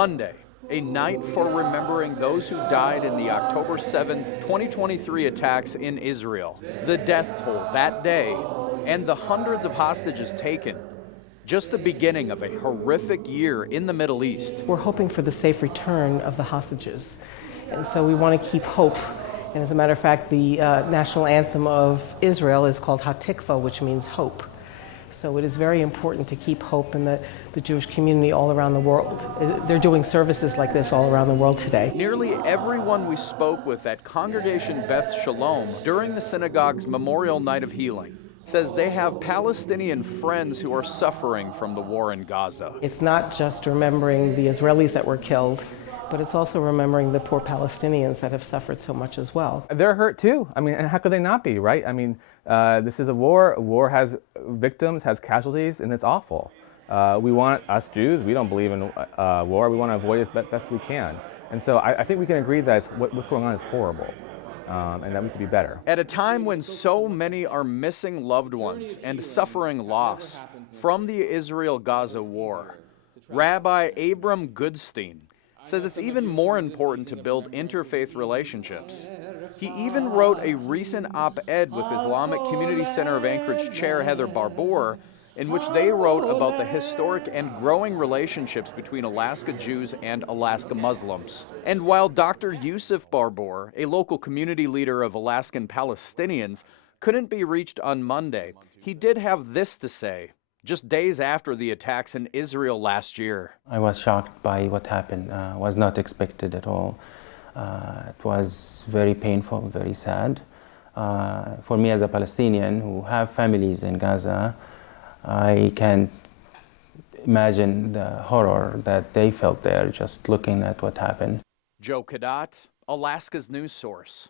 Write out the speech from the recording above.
Monday, a night for remembering those who died in the October 7th, 2023 attacks in Israel. The death toll that day and the hundreds of hostages taken. Just the beginning of a horrific year in the Middle East. We're hoping for the safe return of the hostages. And so we want to keep hope. And as a matter of fact, the national anthem of Israel is called Hatikva, which means hope. So it is very important to keep hope in the Jewish community all around the world. They're doing services like this all around the world today. Nearly everyone we spoke with at Congregation Beth Shalom during the synagogue's Memorial Night of Healing says they have Palestinian friends who are suffering from the war in Gaza. It's not just remembering the Israelis that were killed, but it's also remembering the poor Palestinians that have suffered so much as well. They're hurt too. I mean, and how could they not be, right? I mean, this is a war. A war has victims, has casualties, and it's awful. We want, us Jews, we don't believe in war. We want to avoid it as best we can. And so I think we can agree that what's going on is horrible. And that we could be better. At a time when so many are missing loved ones and suffering loss from the Israel-Gaza war, Rabbi Abram Goodstein says it's even more important to build interfaith relationships. He even wrote a recent op-ed with Islamic Community Center of Anchorage Chair Heather Barbour, in which they wrote about the historic and growing relationships between Alaska Jews and Alaska Muslims. And while Dr. Yusuf Barbour, a local community leader of Alaskan Palestinians, couldn't be reached on Monday, he did have this to say, just days after the attacks in Israel last year. I was shocked by what happened. Was not expected at all. It was very painful, very sad. For me as a Palestinian who have families in Gaza, I can't imagine the horror that they felt there just looking at what happened. Joe Kadat, Alaska's news source.